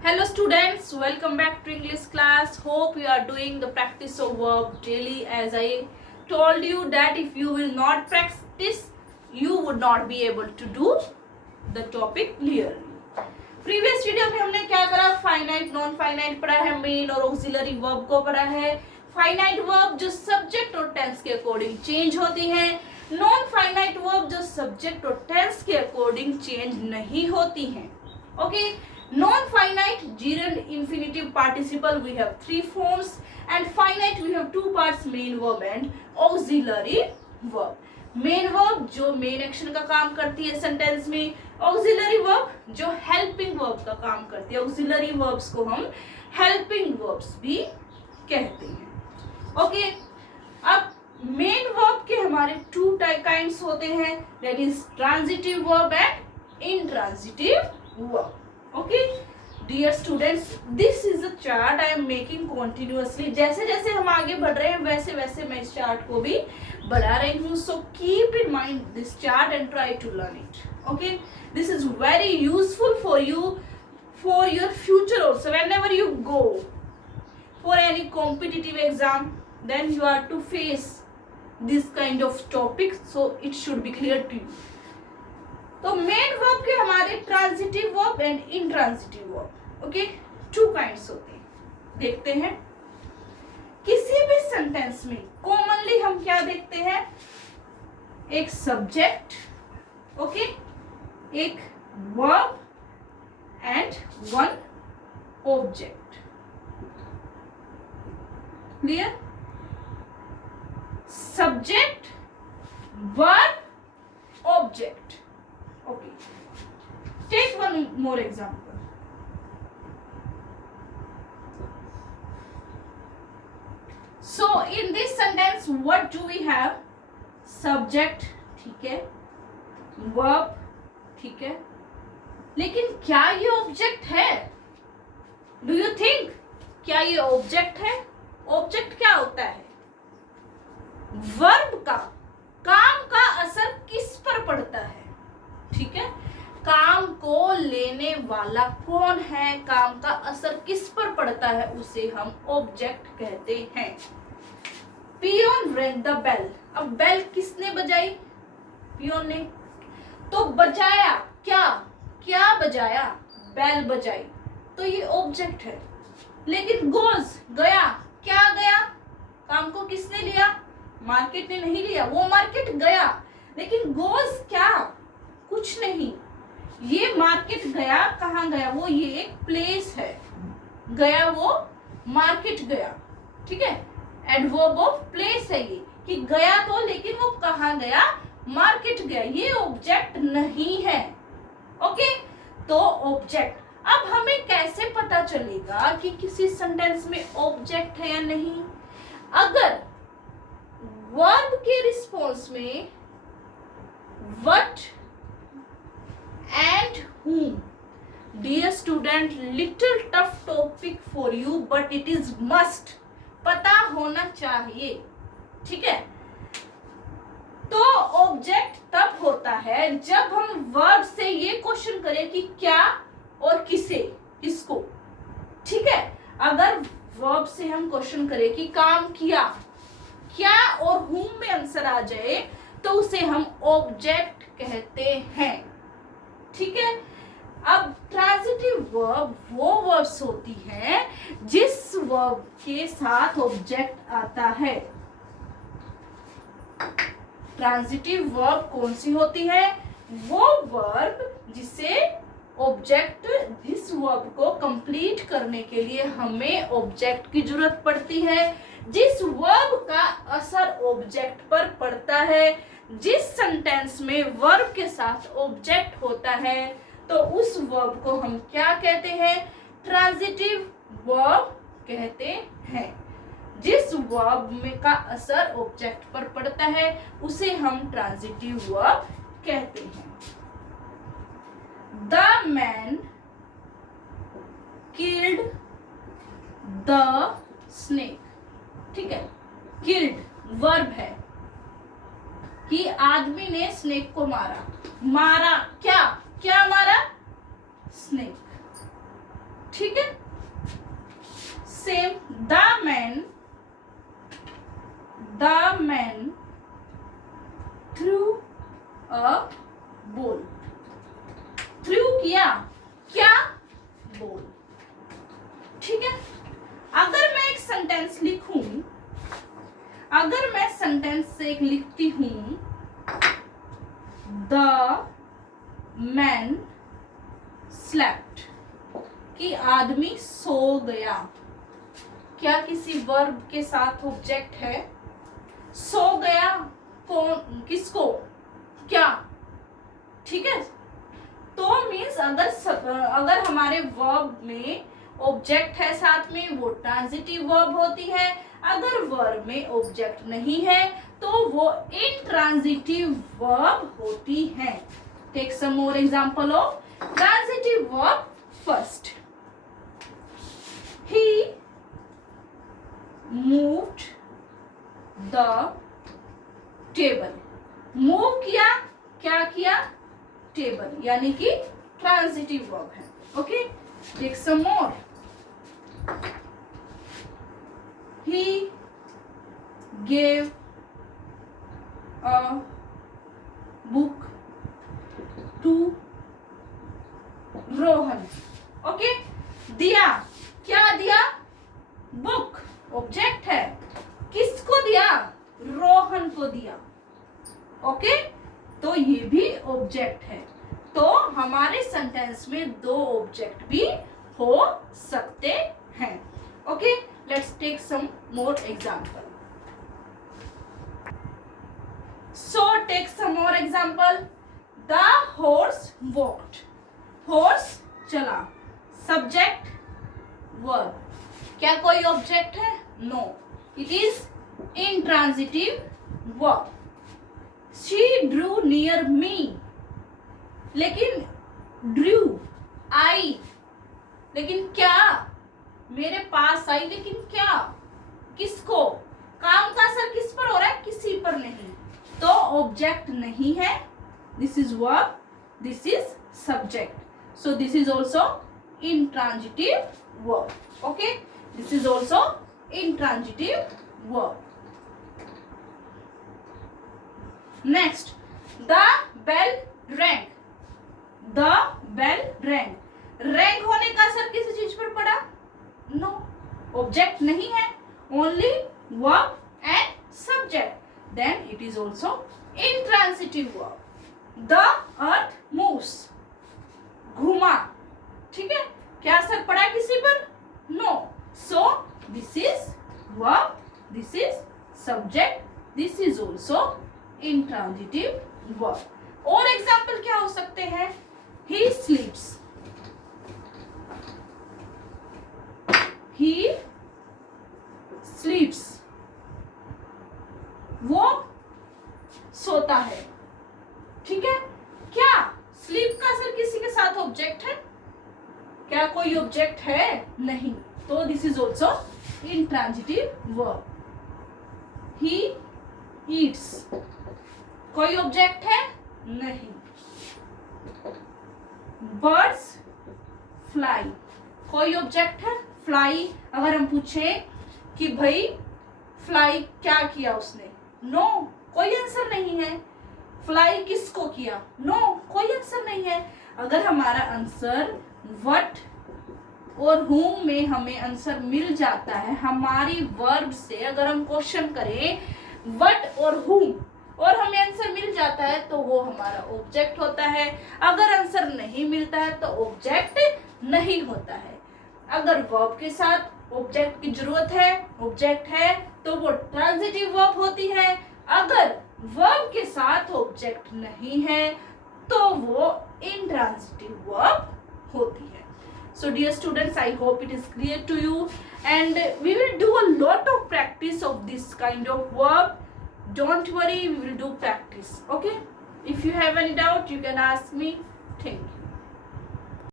Hello students, welcome back to English class. Hope you are doing the practice of verb daily. As I told you that if you will not practice, you would not be able to do the topic clearly. Previous video में हमने क्या करा, finite non finite पढ़ा है, main और auxiliary verb को पढ़ा है। फाइनाइट वर्ब जो सब्जेक्ट और टेंस के अकॉर्डिंग चेंज होती है, नॉन फाइनाइट वर्ब जो सब्जेक्ट और टेंस के अकॉर्डिंग चेंज नहीं होती हैं। Okay, non-finite gerund infinitive participle we have three forms, and finite we have two parts, main verb and auxiliary verb. Main verb जो main action का काम करती है सेंटेंस में, ऑक्सिलरी वर्ब जो हेल्पिंग वर्ब का काम करती है। ऑक्सिलरी वर्ब्स को हम हेल्पिंग वर्ब्स भी कहते हैं। ओके, अब मेन वर्ब के हमारे टू काइंड्स होते हैं, that is transitive verb and intransitive verb. Okay, dear students, this is a chart I am making continuously. जैसे जैसे हम आगे बढ़ रहे हैं वैसे वैसे मैं इस चार्ट को भी बढ़ा रही हूँ. So keep in mind this chart and try to learn it. Okay, this is very useful for you for your future also. Whenever you go for any competitive exam, then you are to face this kind of topics. So it should be clear to you. तो main verb के हमारे transitive verb and intransitive verb, okay, two kinds होते हैं। देखते हैं किसी भी sentence में कॉमनली हम क्या देखते हैं, एक सब्जेक्ट, ओके, एक verb and one object. Clear? Subject, verb, object. Okay, take one more example. So in this sentence what do we have? Subject, ठीक है, verb, ठीक है, लेकिन क्या ये ऑब्जेक्ट है? Do you think क्या ये ऑब्जेक्ट है? ऑब्जेक्ट क्या होता है? वर्ब का काम का असर किस पर पड़ता है? ठीक है, काम को लेने वाला कौन है, काम का असर किस पर पड़ता है, उसे हम ऑब्जेक्ट कहते हैं। पियोन रेंग द बेल। अब बेल किसने बजाई? पियोन ने। तो बजाया क्या? क्या बजाया? बेल बजाई, तो ये ऑब्जेक्ट है। लेकिन गोज गया, क्या गया? काम को किसने लिया? मार्केट ने नहीं लिया, वो मार्केट गया। लेकिन गोज क्या? कुछ नहीं। ये मार्केट गया, कहाँ गया? वो ये एक प्लेस है, गया वो मार्केट गया, ठीक है, एडवर्ब ऑफ प्लेस है ये, कि गया तो, लेकिन वो कहाँ गया? मार्केट गया। ये ऑब्जेक्ट नहीं है। ओके, तो ऑब्जेक्ट। अब हमें कैसे पता चलेगा कि किसी सेंटेंस में ऑब्जेक्ट है या नहीं? अगर वर्ब के रिस्पॉन्स में what and whom, dear student, little tough topic for you but it is must, पता होना चाहिए, ठीक है। तो ऑब्जेक्ट तब होता है जब हम वर्ब से ये क्वेश्चन करें कि क्या और किसे, किसको, ठीक है। अगर वर्ब से हम क्वेश्चन करें कि काम किया, क्या और whom में आंसर आ जाए तो उसे हम ऑब्जेक्ट कहते हैं, ठीक है। अब ट्रांजिटिव वर्ब वो वर्ब्स होती हैं जिस वर्ब के साथ ऑब्जेक्ट आता है। ट्रांजिटिव वर्ब कौन सी होती है? वो वर्ब जिसे ऑब्जेक्ट, जिस वर्ब को कंप्लीट करने के लिए हमें ऑब्जेक्ट की जरूरत पड़ती है, जिस वर्ब का असर ऑब्जेक्ट पर पड़ता है, जिस सेंटेंस में वर्ब के साथ ऑब्जेक्ट होता है, तो उस वर्ब को हम क्या कहते हैं? ट्रांजिटिव वर्ब कहते हैं। जिस वर्ब में का असर ऑब्जेक्ट पर पड़ता है उसे हम ट्रांजिटिव वर्ब कहते हैं। The man killed the snake, ठीक है, किल्ड वर्ब है कि आदमी ने स्नेक को मारा। मारा क्या? क्या मारा? स्नेक, ठीक है. Same, the man through a ball. Through किया, क्या, बॉल. ठीक है. अगर मैं एक सेंटेंस लिखूं, अगर मैं सेंटेंस एक लिखती हूं, द मैन स्लेप्ट, कि आदमी सो गया. क्या किसी वर्ब के साथ ऑब्जेक्ट है? सो गया कौन, किसको, क्या. ठीक है. तो मीन्स अगर हमारे वर्ब में ऑब्जेक्ट है साथ में, वो ट्रांजिटिव वर्ब होती है. अगर वर्ब में ऑब्जेक्ट नहीं है तो वो इंट्रांजिटिव वर्ब होती है. Take some more example of transitive verb. First, he moved the table. Move किया, क्या किया, टेबल, यानी कि ट्रांजिटिव वर्ब है. Okay. Take some more. he gave a book to Rohan. Okay. दिया, क्या दिया, बुक, ऑब्जेक्ट है. किसको दिया, रोहन को दिया. ओके. तो ये भी ऑब्जेक्ट है. तो हमारे सेंटेंस में दो ऑब्जेक्ट भी हो सकते हैं. Okay. Let's take some more example. So take some more example. The horse walked. Horse चला. Subject verb. क्या कोई ऑब्जेक्ट है? No. It is intransitive verb. She drew near me. लेकिन ड्रू, आई, लेकिन क्या, मेरे पास आई, लेकिन क्या, किसको, काम का असर किस पर हो रहा है, किसी पर नहीं. तो ऑब्जेक्ट नहीं है. This is verb, this is subject. So this is also intransitive verb. Okay, this is also intransitive verb. Next, the bell rang. The bell rang. Rang होने का असर किसी चीज पर पड़ा? No, object नहीं है. Only verb and subject. Then it is also intransitive verb. The earth moves. घुमा. ठीक है. क्या असर पड़ा किसी पर? No. So this is verb, this is subject, this is also intransitive verb. और एग्जाम्पल क्या हो सकते हैं? ही स्लीप्स. ही स्लीप्स. वो सोता है. ठीक है. क्या स्लीप का असर किसी के साथ ऑब्जेक्ट है? क्या कोई ऑब्जेक्ट है? नहीं. तो this is also intransitive verb. He eats. कोई ऑब्जेक्ट है? नहीं. Birds fly. कोई ऑब्जेक्ट है? फ्लाई. अगर हम पूछे कि भाई फ्लाई क्या किया उसने, नो, कोई आंसर नहीं है. फ्लाई किसको किया? नो, कोई आंसर नहीं है. अगर हमारा आंसर व्हाट और whom में हमें आंसर मिल जाता है, हमारी वर्ब से अगर हम क्वेश्चन करें व्हाट और whom और हमें आंसर मिल जाता है तो वो हमारा ऑब्जेक्ट होता है. अगर आंसर नहीं मिलता है तो ऑब्जेक्ट नहीं होता है. अगर वर्ब के साथ ऑब्जेक्ट की जरूरत है, ऑब्जेक्ट है, तो वो ट्रांजिटिव वर्ब होती है. अगर वर्ब के साथ ऑब्जेक्ट नहीं है तो वो इंट्रांजिटिव वर्ब होती है. So dear students, I hope it is clear to you, and we will do a lot of practice of this kind of verb. Don't worry, we will do practice. Okay. If you have any doubt, you can ask me. Thank you.